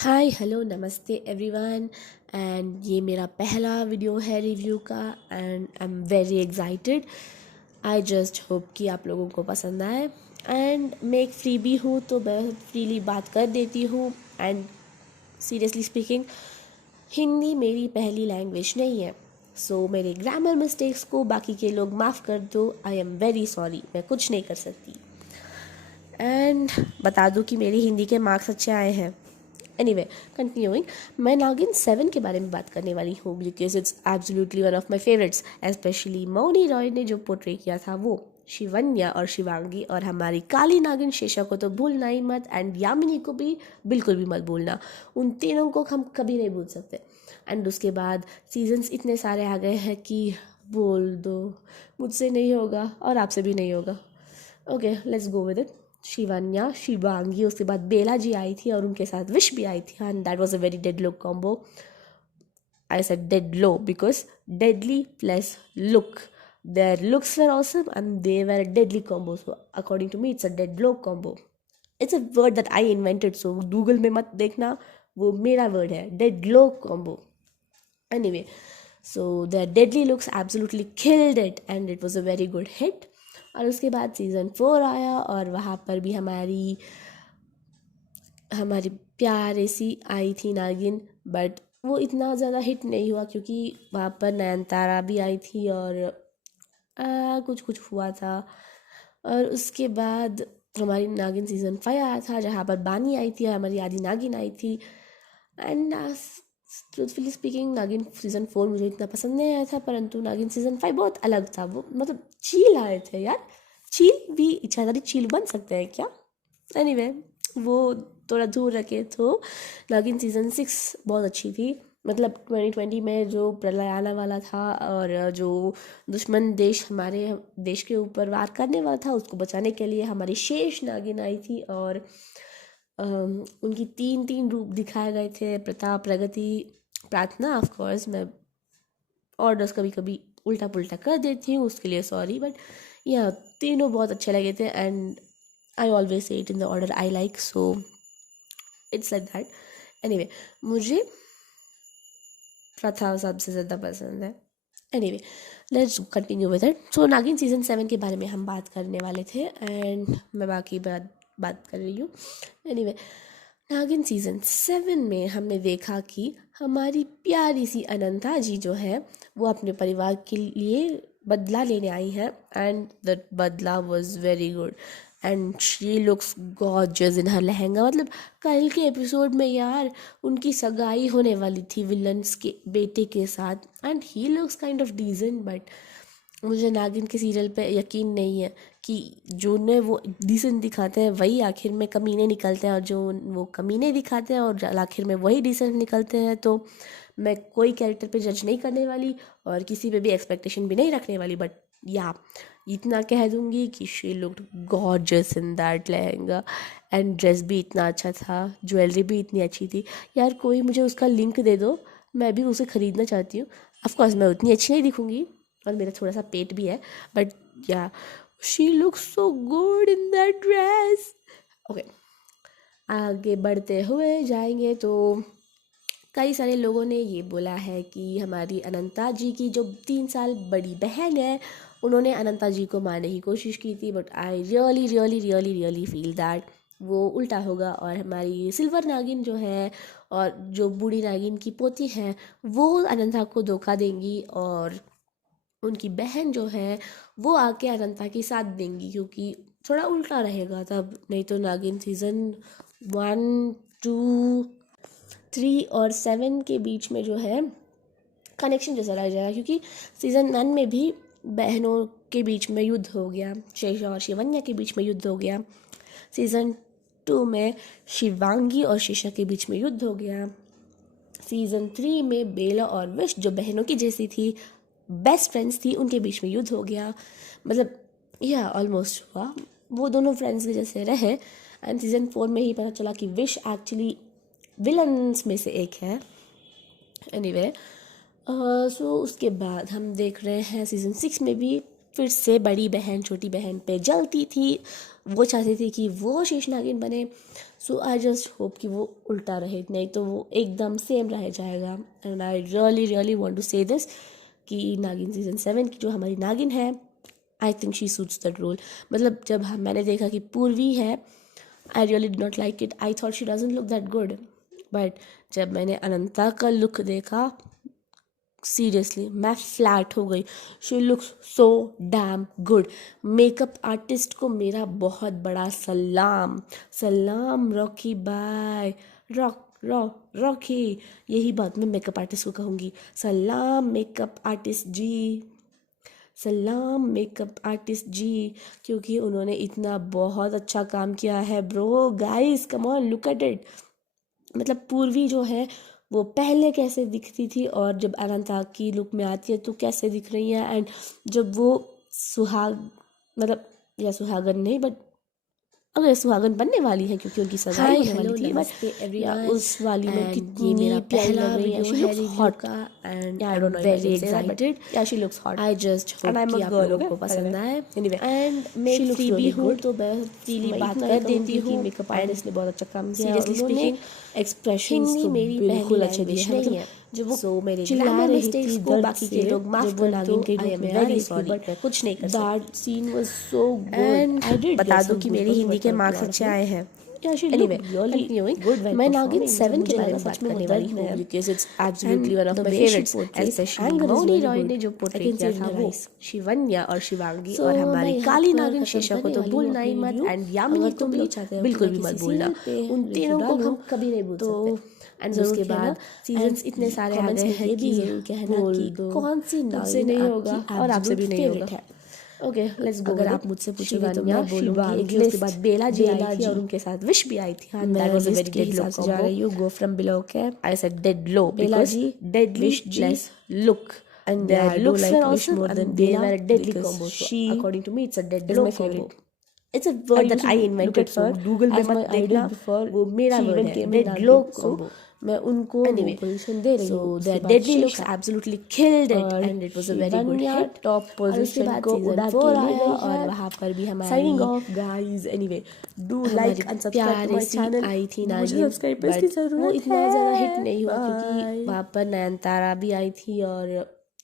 Hi hello नमस्ते everyone. And ये मेरा पहला वीडियो है रिव्यू का and I am very excited. I just hope कि आप लोगों को पसंद आए। एंड मैं एक फ्री भी हूँ तो मैं फ्रीली बात कर देती हूँ। एंड सीरियसली स्पीकिंग, हिंदी मेरी पहली लैंग्वेज नहीं है, सो मेरे ग्रामर मिस्टेक्स को बाकी के लोग माफ़ कर दो। आई एम वेरी सॉरी, मैं कुछ नहीं कर सकती। एंड बता दूँ कि मेरी हिंदी के मार्क्स अच्छे आए हैं। एनीवे, कंटिन्यूइंग, मैं नागिन 7 के बारे में बात करने वाली हूँ because it's absolutely one of my favourites. Specially Mouni Roy ने जो पोर्ट्रे किया था वो, शिवन्या और शिवांगी, और हमारी काली नागिन शेषा को तो भूलना ही मत, एंड यामिनी को भी बिल्कुल भी मत भूलना। उन तीनों को हम कभी नहीं भूल सकते। एंड उसके बाद सीजन्स इतने सारे आ गए हैं कि बोल दो, मुझसे नहीं होगा और आपसे भी नहीं होगा। Okay, let's go with it. Shivanya, Shivangi, उसके बाद बेला जी आई थी और उनके साथ विश भी आई थी, and that was a very dead look combo. I said dead low because deadly plus look, their looks were awesome and they were a deadly combo, so according to me it's a dead low combo. It's a word that I invented, so Google में मत देखना, वो मेरा word है, dead low combo. Anyway, so their deadly looks absolutely killed it and it was a very good hit. और उसके बाद season 4 आया और वहाँ पर भी हमारी हमारी प्यारे सी आई थी नागिन, बट वो इतना ज़्यादा हिट नहीं हुआ क्योंकि वहाँ पर नयनतारा भी आई थी और कुछ कुछ हुआ था। और उसके बाद हमारी नागिन सीज़न 5 आया था जहाँ पर बानी आई थी और हमारी आदि नागिन आई थी। एंड ट्रूथफुली स्पीकिंग, नागिन सीज़न 4 मुझे इतना पसंद नहीं आया था, परंतु नागिन सीज़न 5 बहुत अलग था। वो मतलब चील आए थे यार, चील भी इच्छाधारी चील बन सकते हैं क्या? एनीवे, वो थोड़ा दूर रखे तो नागिन सीज़न 6 बहुत अच्छी थी। मतलब 2020 में जो प्रलय आने वाला था और जो दुश्मन देश हमारे देश के ऊपर वार करने वाला था, उसको बचाने के लिए हमारी शेष नागिन आई थी और उनकी 3 रूप दिखाए गए थे, प्रताप, प्रगति, प्रार्थना। ऑफ कोर्स मैं ऑर्डर्स कभी कभी उल्टा पुल्टा कर देती हूँ, उसके लिए सॉरी, बट यह तीनों बहुत अच्छे लगे थे and I always say it in the order I like, so it's like that. Anyway, मुझे प्रथा सबसे ज़्यादा पसंद है। Anyway, let's continue with it. So Naagin season 7 के बारे में हम बात करने वाले थे एंड मैं बाकी बात कर रही हूँ। एनीवे, नागिन सीज़न 7 में हमने देखा कि हमारी प्यारी सी अनंता जी जो है वो अपने परिवार के लिए बदला लेने आई है एंड द बदला was very good and she looks gorgeous in her lehenga. मतलब कल के एपिसोड में यार उनकी सगाई होने वाली थी विलन्स के बेटे के साथ and he looks kind of decent, but मुझे नागिन के सीरियल पे यकीन नहीं है कि जो उन्हें वो डिसेंट दिखाते हैं वही आखिर में कमीने निकलते हैं और जो वो कमीने दिखाते हैं और आखिर में वही डिसेंट निकलते हैं। तो मैं कोई कैरेक्टर पे जज नहीं करने वाली और किसी पे भी एक्सपेक्टेशन भी नहीं रखने वाली, बट या इतना कह दूंगी कि she looked gorgeous in that lehenga and dress भी इतना अच्छा था, ज्वेलरी भी इतनी अच्छी थी। यार कोई मुझे उसका लिंक दे दो, मैं भी उसे ख़रीदना चाहती हूँ। ऑफकोर्स मैं उतनी अच्छी नहीं दिखूँगी और मेरा थोड़ा सा पेट भी है, बट या she looks so good in that dress. Okay, आगे बढ़ते हुए जाएंगे तो कई सारे लोगों ने ये बोला है कि हमारी अनंता जी की जो 3 साल बड़ी बहन है उन्होंने अनंता जी को मारने की कोशिश की थी, but I really really really really feel that वो उल्टा होगा और हमारी सिल्वर नागिन जो है और जो बूढ़ी नागिन की पोती है वो अनंता को धोखा देंगी और उनकी बहन जो है वो आके अनंता के साथ देंगी, क्योंकि थोड़ा उल्टा रहेगा तब। नहीं तो नागिन सीज़न 1, 2, 3 और 7 के बीच में जो है कनेक्शन जैसा रह जाएगा, क्योंकि सीज़न 1 में भी बहनों के बीच में युद्ध हो गया, शेषा और शिवन्या के बीच में युद्ध हो गया। सीज़न 2 में शिवांगी और शेषा के बीच में युद्ध हो गया। सीज़न 3 में बेला और विश जो बहनों की जैसी थी, बेस्ट फ्रेंड्स थी, उनके बीच में युद्ध हो गया। मतलब या ऑलमोस्ट हुआ, वो दोनों फ्रेंड्स के जैसे रहे एंड सीज़न 4 में ही पता चला कि विश एक्चुअली विलन्स में से एक है। एनीवे, सो उसके बाद हम देख रहे हैं सीज़न 6 में भी फिर से बड़ी बहन छोटी बहन पे जलती थी, वो चाहती थी कि वो शेष नागिन बने। सो आई जस्ट होप कि वो उल्टा रहे, नहीं तो वो एकदम सेम रह जाएगा। And I really really want to say this कि नागिन सीजन 7 की जो हमारी नागिन है, I think she suits that role. मतलब जब मैंने देखा कि पूर्वी है, I really did not like it, I thought she doesn't look that good. But जब मैंने अनंता का लुक देखा, सीरियसली मैं फ्लैट हो गई। She looks so damn good. Makeup artist को मेरा बहुत बड़ा सलाम, सलाम रॉकी बाय, रॉकी, यही बात मैं मेकअप आर्टिस्ट को कहूँगी। सलाम मेकअप आर्टिस्ट जी, सलाम मेकअप आर्टिस्ट जी, क्योंकि उन्होंने इतना बहुत अच्छा काम किया है bro. Guys come on look at it. मतलब पूर्वी जो है वो पहले कैसे दिखती थी और जब अनंता की लुक में आती है तो कैसे दिख रही है। एंड जब वो सुहाग मतलब या सुहागन नहीं, बट अगर सुहागन बनने वाली है क्योंकि उनकी सगाई होने वाली थी, बट या उस वाली में कितनी मेरा प्यारी लग रही है। She looks hot and I don't know very excited. Yeah she looks hot. I just hope कि आप लोगों को पसंद आए। एनीवे एंड मैं फ्री भी हूँ तो मैं फ्रीली बात कर देती हूँ। मेकअप आर्टिस्ट ने बहुत अच्छा काम किया। सीरियसली स्पीकिंग एक्सप्रेशंस तो बिल्कुल अच्छे दिए हैं। मतलब जब वो मेरे चिल्ला रही थी को बाकी के लोग माफ कर नागिन के रूप में आ रही थी, बट मैं कुछ नहीं कर सकती। That scene was so good. And बता दूं कि मेरी हिंदी के मार्क्स अच्छे आए हैं। Anyway, continuing, मैं नागिन 7 के बारे में बात करने वाली हूँ because it's absolutely one of my favorites, especially Mauni Roy ने जो पोर्ट्रेट किया था वो शिवन्या और शिवांगी और हमारी काली नागिन शेषा को तो भूलना ही मत, एंड यामिनी को भी बिल्कुल भी मत भूलना। उन तीनों को हम कभी नहीं भूल सकते। एंड उसके बाद सीजन्स इतने सारे आ गए हैं कि जरूर कहना कि कौन सी नागिन नहीं होगा और आपसे भी नहीं होगा। Okay let's go. अगर आप मुझसे पूछेंगे तो मैं बोलूंगी। उसके बाद बेला जी आई थी और उनके साथ विश भी आई थी। That was a very dead low जा रही हूँ। Go from below. Okay I said dead low because deadly plus look and their looks were also more than they were a deadly combo. So according to me it's a dead low combo. It's a word that I invented for Google में मत देखना, वो मेरा word है dead low combo. मैं उनको position दे रही हूँ। So their deadly looks absolutely killed it and it was a very good hit. Top position को उड़ा के ले गई और वहाँ पर भी हमारी signing off guys. Anyway do like and subscribe to my channel. आई थी नागिन, but वो इतना ज़्यादा हिट नहीं हुआ क्योंकि वहाँ पर नयनतारा भी आई थी और